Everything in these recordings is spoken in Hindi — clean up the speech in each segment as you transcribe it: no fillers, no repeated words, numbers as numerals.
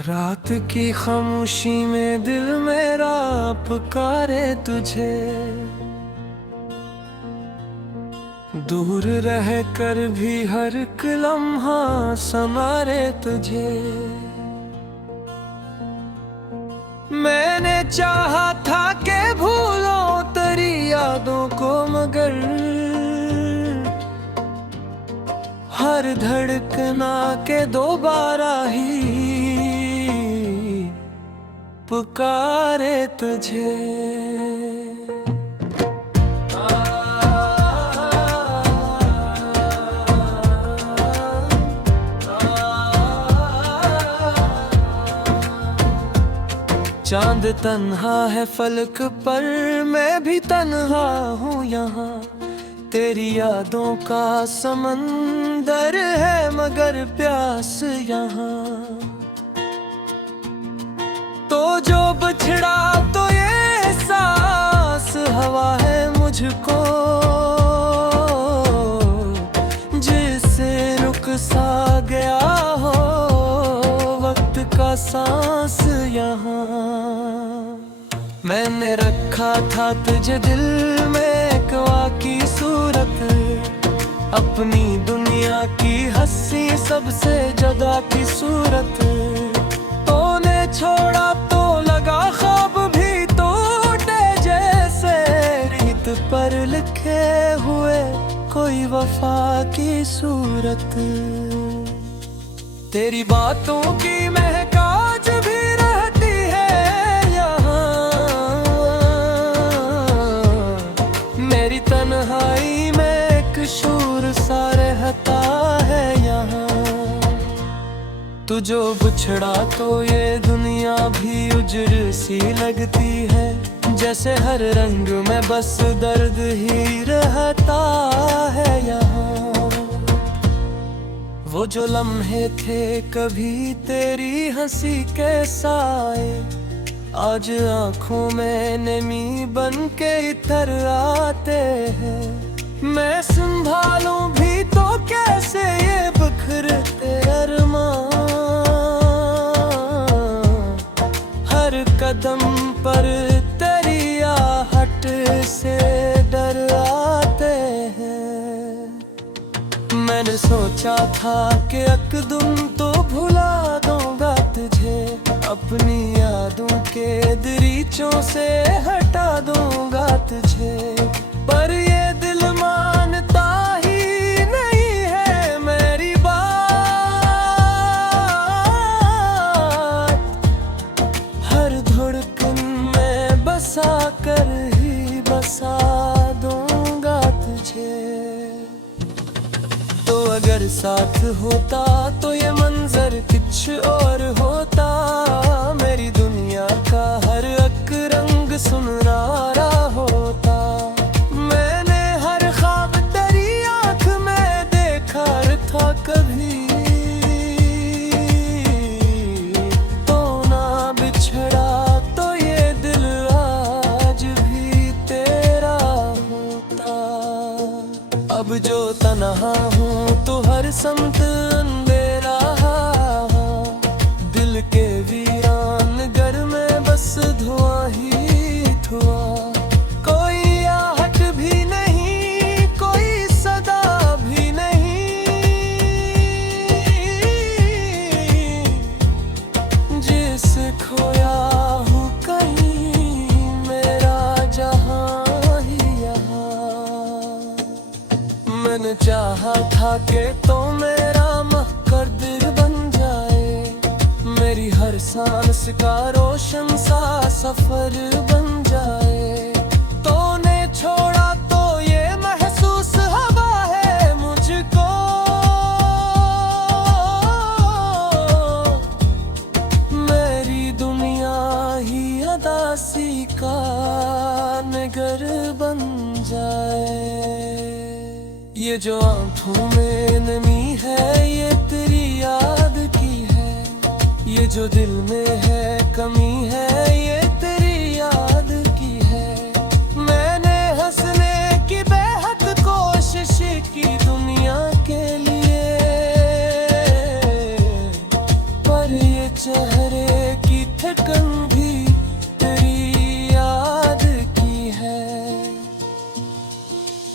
रात की खामोशी में दिल मेरा पुकारे तुझे, दूर रह कर भी हर एक लम्हा संवारे तुझे। मैंने चाहा था कि भूलो तेरी यादों को, मगर हर धड़कना के दोबारा ही पुकारे तुझे। चांद तन्हा है फलक पर, मैं भी तन्हा हूँ यहाँ। तेरी यादों का समंदर है मगर प्यास यहाँ। तो जो बछड़ा तो ये एहसास हवा है मुझको, जिससे रुक सा गया हो वक्त का सांस यहाँ। मैंने रखा था तुझे दिल में एक वाकी सूरत, अपनी दुनिया की हंसी सबसे जुदा की सूरत। तूने छोड़ा तो लगा ख्वाब भी टूटे जैसे, रीत पर लिखे हुए कोई वफा की सूरत। तेरी बातों की महक आज भी रहती है यहाँ, मेरी तन्हाई में एक शूर सा रहता है यहाँ। तू जो बिछड़ा तो ये दुनिया भी उजड़ सी लगती है, जैसे हर रंग में बस दर्द ही रहता है यहाँ। वो जो लम्हे थे कभी तेरी हंसी के साए, आज आंखों में नमी बन के इतर आते हैं। मैं संभालूं भी तो कैसे ये बिखरते अरमां, हर कदम पर तेरी आहट से डर आते हैं। मैंने सोचा था कि एकदम तो भुला दूंगा तुझे, अपनी यादों के दरीचों से हटा दूंगा तुझे, पर ये दिल मानता ही नहीं है मेरी बात। हर धड़कन में बसा कर ही बसा दूंगा तुझे। तो अगर साथ होता तो ये मंजर कुछ और होता, मेरी दुनिया का हर एक रंग सुनहरा होता। मैंने हर ख्वाब तेरी आँख में देखा था कभी, तो ना बिछड़ा तो ये दिल आज भी तेरा होता। अब जो तन्हा हूँ तो हर समत अंधेरा, दिल के वीरान घर में बस धुआं ही धुआं। कोई आहट भी नहीं, कोई सदा भी नहीं, जिस खोया हूँ कहीं मेरा जहां ही यहाँ। मैंने चाहा था कि तो मेरा महकदर बन जाए, मेरी हर सांस का रोशन सा सफर बन जाए। तूने छोड़ा तो ये महसूस हवा है मुझको, मेरी दुनिया ही अदासी का नगर बन जाए। ये जो आंखों में नमी है ये तेरी याद की है, ये जो दिल में है कमी है ये तेरी याद की है। मैंने हंसने की बेहद कोशिश की दुनिया के लिए, पर ये चेहरे की थकन भी तेरी याद की है।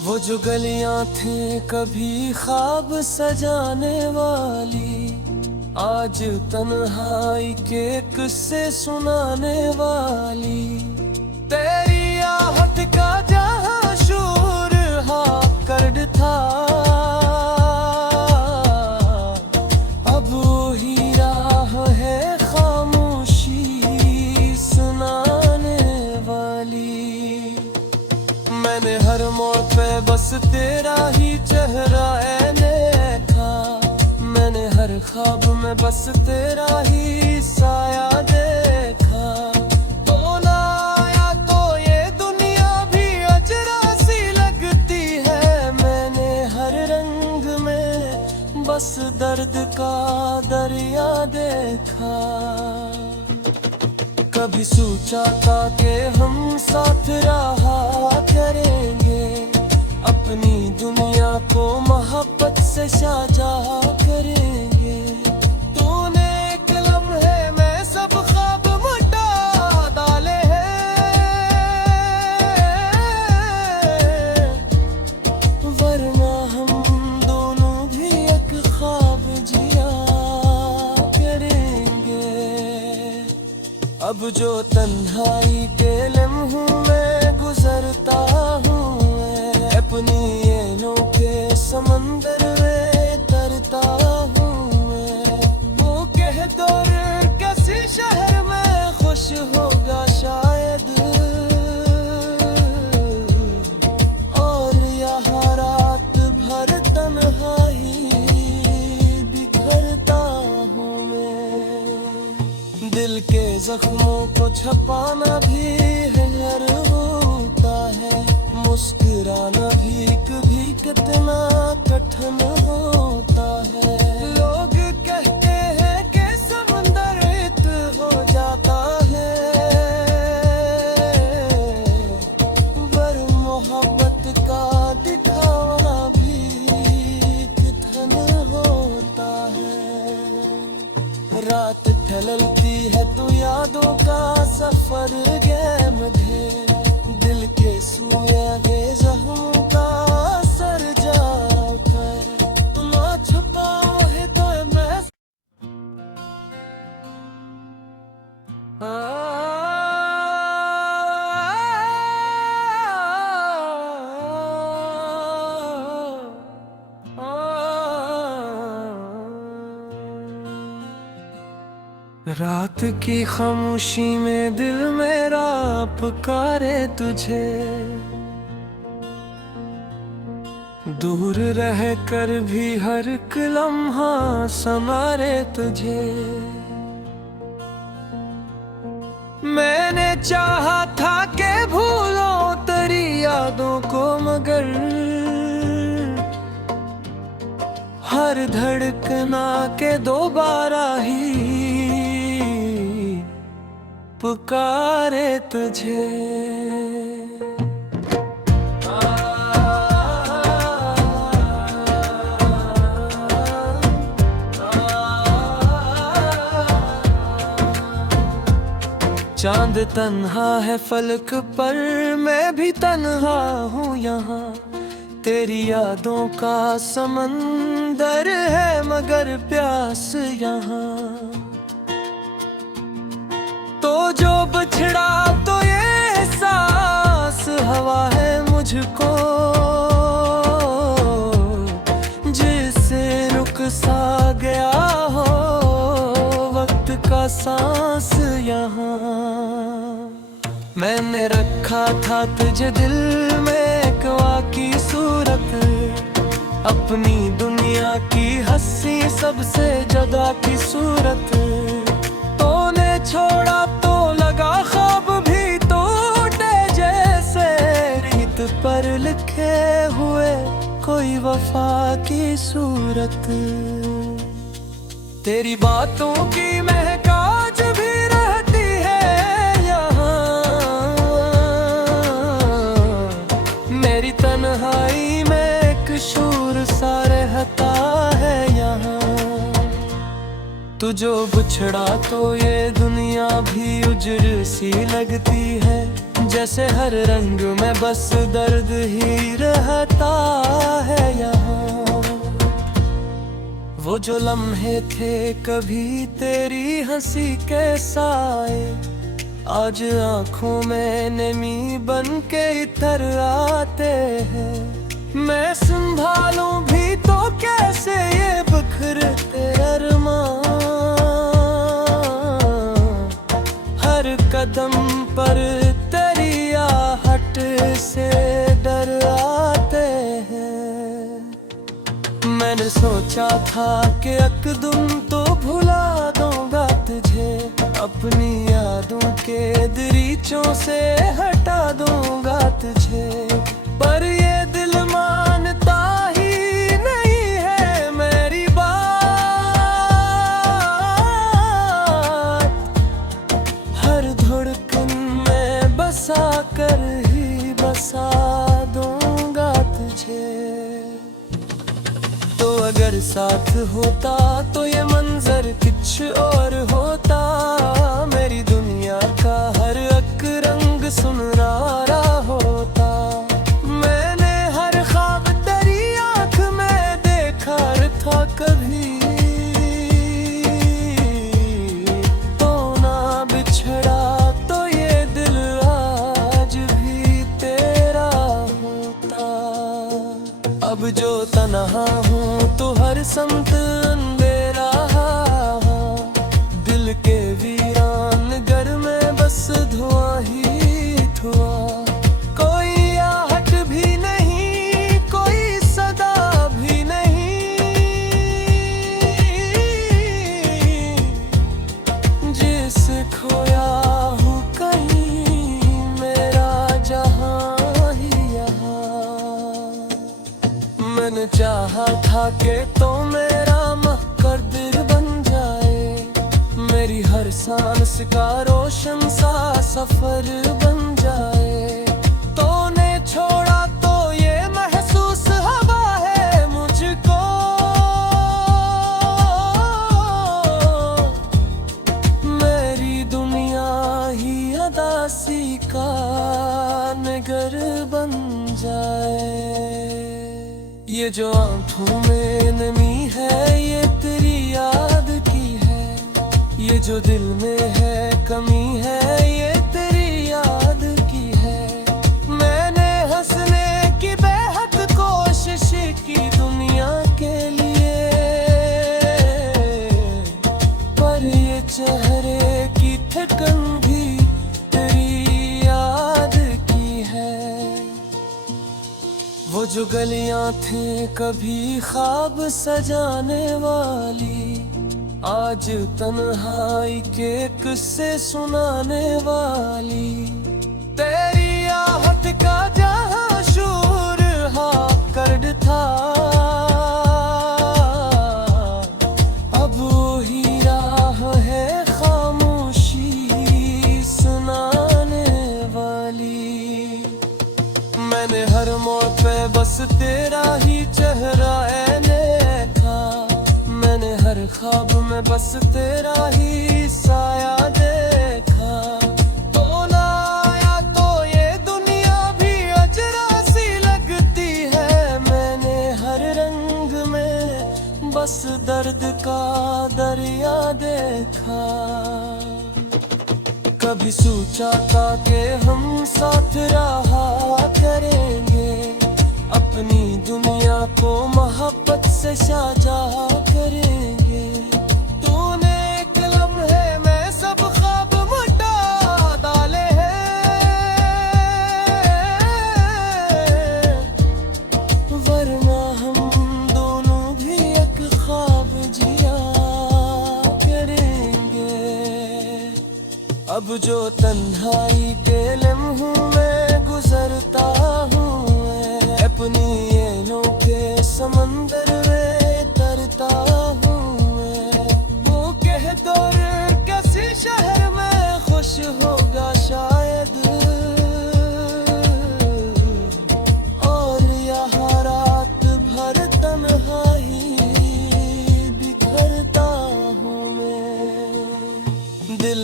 वो जो गलियां थी कभी ख्वाब सजाने वाली, आज तन्हाई के किस्से सुनाने वाली। तेरी आहट का जहां शूर हाकड़ था, अब वही राह है खामोशी सुनाने वाली। मैंने हर मोड़ पे बस तेरा ही चेहरा देखा, मैंने हर ख्वाब में बस तेरा ही साया देखा। तो ना आया तो ये दुनिया भी अजरा सी लगती है। मैंने हर रंग में बस दर्द का दरिया देखा। कभी सोचा था कि हम साथ रहा करेंगे, अपनी दुनिया को मोहब्बत से साझा करेंगे। तूने एक लम्हे में सब ख्वाब मिटा डाले हैं, वरना हम दोनों भी एक ख्वाब जिया करेंगे। अब जो तन्हाई के लम्हों में गुजरता हूँ, अपनी ये नोखे समंदर में तरता हूँ मैं। वो कह दौर किसी शहर में खुश होगा शायद, और यहाँ रात भर तन्हाई बिखरता हूँ मैं। दिल के जख्मों को छपाना भी हर होता है, मुस्कुराना भी कभी कितना कठिन होता है। लोग कहते हैं कि समंदर इत हो जाता है, पर मोहब्बत का दिखावा भी कठिन होता है। रात ढलती है तो यादों का सफर गैम है, दिल के सूए गे जख्मों का असर जाकर। तुम छुपाओ है तो मैं रात की खामोशी में दिल मेरा पुकारे तुझे, दूर रह कर भी हर एक लम्हा संवारे तुझे। मैंने चाहा था कि भूलो तेरी यादों को, मगर हर धड़कना के दोबारा ही पुकारे तुझे। चांद तन्हा है फलक पर, मैं भी तन्हा हूँ यहाँ। तेरी यादों का समंदर है मगर प्यास यहाँ। तो जो बिछड़ा तो ये सांस हवा है मुझको, जिससे रुक सा गया हो वक्त का सांस यहाँ। मैंने रखा था तुझे दिल में एक वाकी सूरत, अपनी दुनिया की हंसी सबसे जुदा की सूरत। तूने छोड़ा तो लगा ख्वाब भी टूटे जैसे, रीत पर लिखे हुए कोई वफा की सूरत। तेरी बातों की महक आज भी रहती तू जो बिछड़ा तो ये दुनिया भी उजड़ सी लगती है, जैसे हर रंग में बस दर्द ही रहता है यहाँ। वो जो लम्हे थे कभी तेरी हंसी के साए, आज आंखों में नमी बन के इतर आते हैं। मैं संभालूं भी तो कैसे ये बिखरते अरमान, हर कदम पर तेरी आहट से डर आते हैं। मैंने सोचा था कि एक दिन तो भुला दूंगा तुझे, अपनी यादों के दरीचों से हटा दूंगा तुझे, पर ये दिल मानता ही नहीं है मेरी बात। हर धड़कन में बसा कर ही बसा दूंगा तुझे। तो अगर साथ होता तो ये मंजर कुछ और होता, मेरी दुनिया का हर एक रंग सुनहरा होता। मैंने हर ख्वाब तेरी आँख में देखा था कभी, तो ना बिछड़ा तो ये दिल आज भी तेरा होता। अब जो तन्हा हूँ तो हर समत अंधेरा, दिल के वीरान घर में बस धुआं ही धुआं। कोई आहट भी नहीं, कोई सदा भी नहीं, जिस खोया हूँ कहीं मेरा जहां ही यहाँ। मैंने चाहा था कि तो मेरा मुकद्दर बन जाए, मेरी हर सांस का रोशन सा सफर बन जाए। तूने छोड़ा तो ये महसूस हवा है मुझको, मेरी दुनिया ही अदासी का नगर बन जाए। ये जो आंखों में नमी है ये तेरी याद की है, ये जो दिल में है कमी है ये तेरी याद की है। मैंने हंसने की बेहद कोशिश की दुनिया के लिए, पर ये चेहरे की थकन भी तेरी याद की है। वो जो गलियां थी कभी ख्वाब सजाने वाली, आज तन्हाई के किस्से सुनाने वाली। तेरी आहट का जहां शूर हाकर्ड था, अब वही राह है खामोशी सुनाने वाली। मैंने हर मोड़ पे बस तेरा ही चेहरा देखा, मैंने हर ख्वाब में बस तेरा ही साया देखा। तो ना आया तो ये दुनिया भी अजरा सी लगती है, मैंने हर रंग में बस दर्द का दरिया देखा। कभी सोचा था कि हम साथ रहा करेंगे, अपनी दुनिया को मोहब्बत से साझा करेंगे। तूने एक लम्हे में सब ख्वाब मिटा डाले हैं, वरना हम दोनों भी एक ख्वाब जिया करेंगे। अब जो तन्हाई के लम्हों में गुजरता हूँ, अपनी येलों के समंदर में तरता हूँ मैं। वो कह दौर किसी शहर में खुश होगा शायद, और यहाँ रात भर तन्हाई बिखरता हूँ मैं।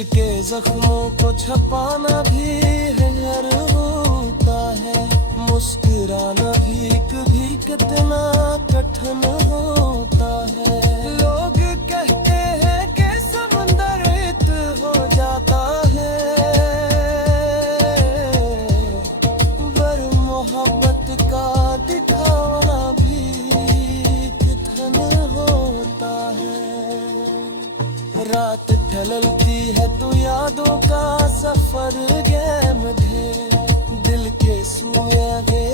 दिल के जख्मों को छपाना भी है हर होता है, मुस्कुराना भी कभी कितना कठिन होता है। लोग कहते हैं कि समंदर इत हो जाता है, पर मोहब्बत का दिखावा भी कितन होता है। रात ढलती है तो यादों का सफर ये मुझे दिल के सूए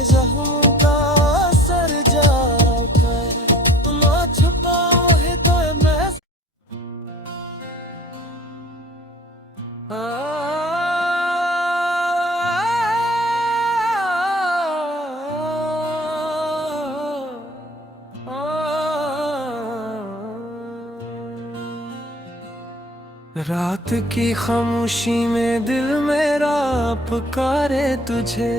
जख्मों का असर जाकर तुम छुपाओ है तो मैं रात की खामोशी में दिल मेरा पुकारे तुझे,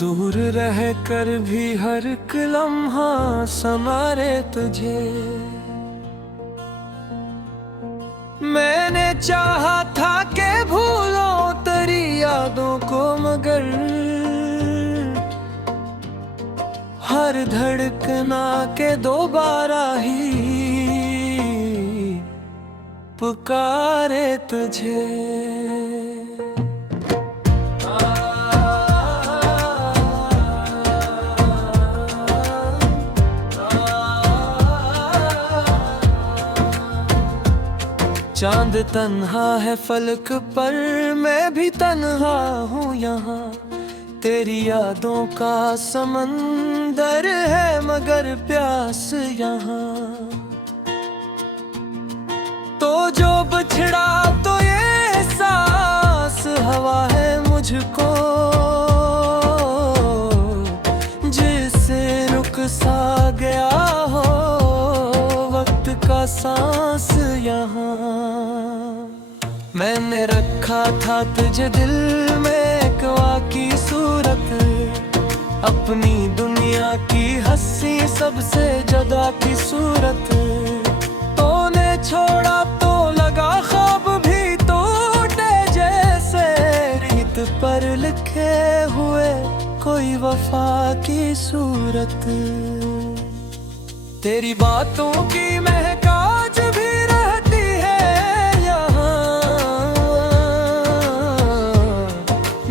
दूर रह कर भी हर एक लम्हा संवारे तुझे। मैंने चाहा था कि भूलो तेरी यादों को, मगर हर धड़कना के दोबारा ही पुकारे तुझे। चांद तन्हा है फलक पर, मैं भी तन्हा हूँ यहाँ। तेरी यादों का समंदर है मगर प्यास यहाँ। तो जो बिछड़ा तो ये एहसास हवा है मुझको, जिससे रुक सा गया हो वक्त का सांस यहाँ। मैंने रखा था तुझे दिल में एक वाकी सूरत, अपनी दुनिया की हंसी सबसे जुदा की सूरत। तूने छोड़ा तो लगा ख्वाब भी टूटे जैसे, रीत पर लिखे हुए कोई वफा की सूरत। तेरी बातों की महक आज भी रहती है यहाँ,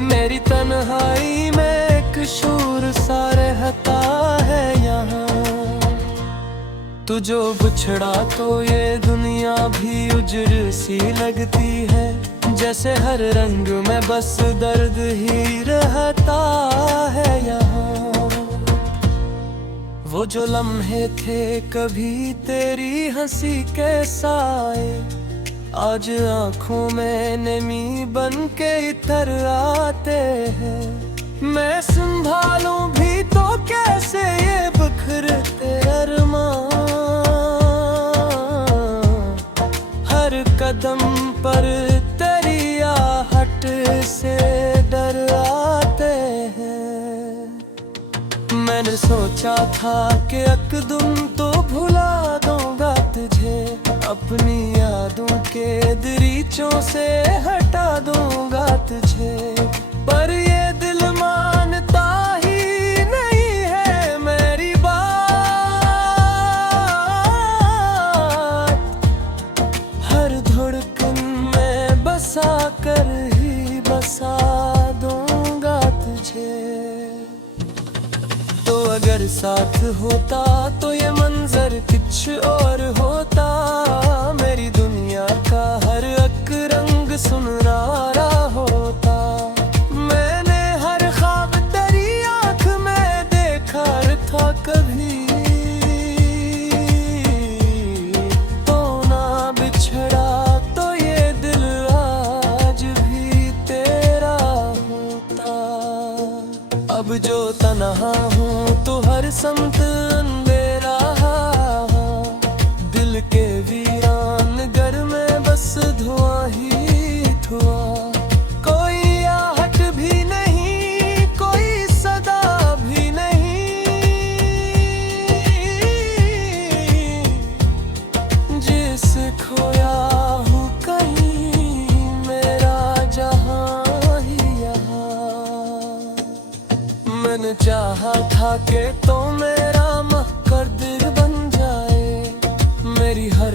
मेरी तन्हाई में एक शूर सा रहता है यहाँ। तू जो बिछड़ा तो ये दुनिया भी उजड़ सी लगती है, जैसे हर रंग में बस दर्द ही रहता है यहाँ। वो जो लम्हे थे कभी तेरी हंसी के साए, आज आंखों में नमी बन के इतर आते हैं। मैं संभालूं भी तो कैसे ये बिखरते अरमान, हर कदम पर तेरी आहट से डर आते हैं। मैंने सोचा था कि अकदम तो भुला दूंगा तुझे, अपनी यादों के दरीचों से हटा दूंगा तुझे, पर ये दिल मानता ही नहीं है मेरी बात। हर धड़कन में बसा कर ही बसा दूंगा तुझे। तो अगर साथ होता तो ये मंजर कुछ और होता, मेरी दुनिया का हर एक रंग सुनहरा होता। मैंने हर ख्वाब तेरी आँख में देखा था कभी, तो ना बिछड़ा तो ये दिल आज भी तेरा होता। अब जो तन्हा हूँ तो हर समत अंधेरा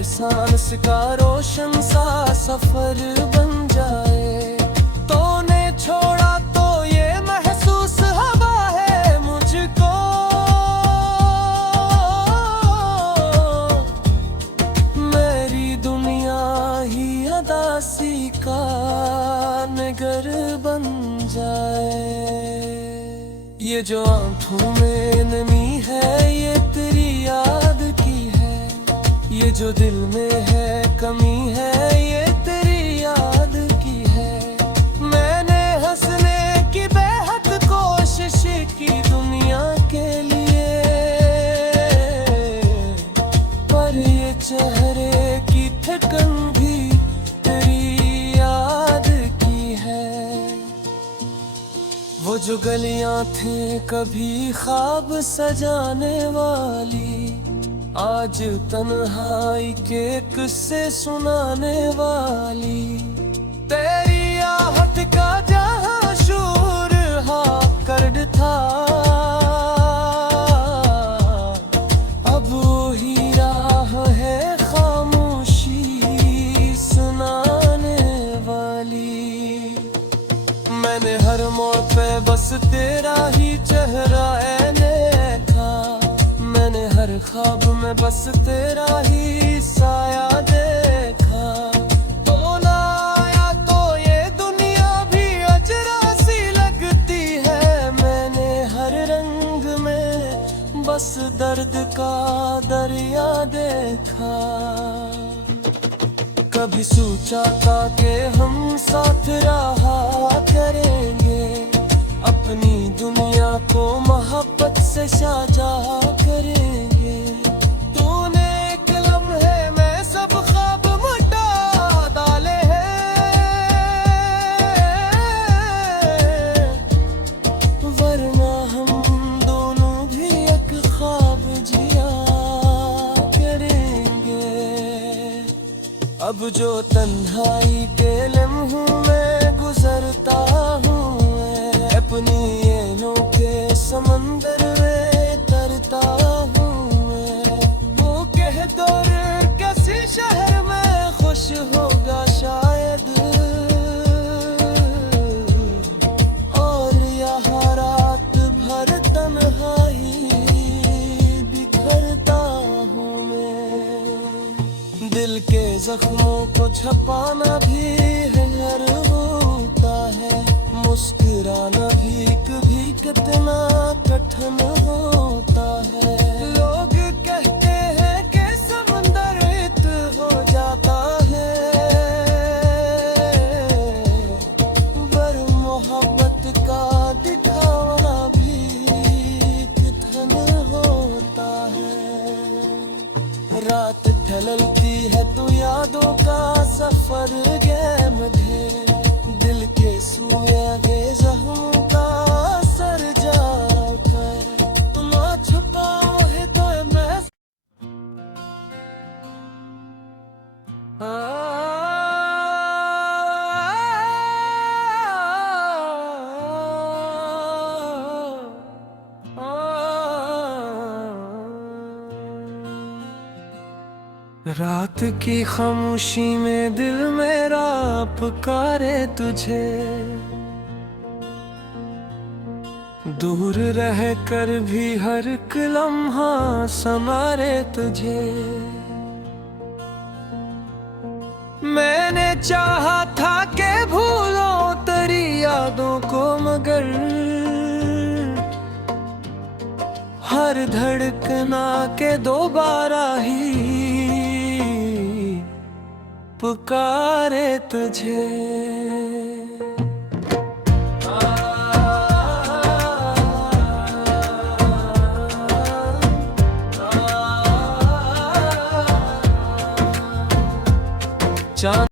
हर सांस का रोशन सा सफर बन जाए। तूने छोड़ा तो ये महसूस हवा है मुझको, मेरी दुनिया ही अदासी का नगर बन जाए। ये जो आंखों में नमी है ये तेरी याद की है, ये जो दिल में है कमी है ये तेरी याद की है। मैंने हंसने की बेहद कोशिश की दुनिया के लिए, पर ये चेहरे की थकन भी तेरी याद की है। वो जो गलियां थी कभी ख्वाब सजाने वाली, आज तन्हाई के किस्से सुनाने वाली। तेरी आहट का जहां शूर हाकर्ड था, अब वही राह है खामोशी सुनाने वाली। मैंने हर मोड़ पे बस तेरा ही चेहरा देखा, मैंने हर ख्वाब में बस तेरा ही साया देखा। तो ना आया तो ये दुनिया भी अजरा सी लगती है, मैंने हर रंग में बस दर्द का दरिया देखा। कभी सोचा था कि हम साथ रहा करेंगे, अपनी दुनिया को मोहब्बत से साझा करेंगे। तूने एक लम्हे में सब ख्वाब मिटा डाले हैं, वरना हम दोनों भी एक ख्वाब जिया करेंगे। अब जो तन्हाई के लम्हों में गुजरता हूँ, अपनी येनों के समंदर में तरता हूँ मैं। वो कह दौर किसी शहर में खुश होगा शायद, और यहाँ रात भर तन्हाई बिखरता हूँ मैं। दिल के जख्मों को छपाना भी हर होता है, मुस्कुराना भी कभी कितना कठिन होता है। लोग कहते हैं कि समंदर इत हो जाता है, पर मोहब्बत का दिखावा भी कठिन होता है। रात ढलती है तो यादों का सफर गैम ढे, दिल के सूए गे जख्म का असर जाकर। तुम छुपाओ है तो मैं रात की खामोशी में दिल मेरा पुकारे तुझे, दूर रह कर भी हर एक लम्हा संवारे तुझे। मैंने चाहा था कि भूलो तेरी यादों को, मगर हर धड़कना के दोबारा ही पुकारे तुझे। चांद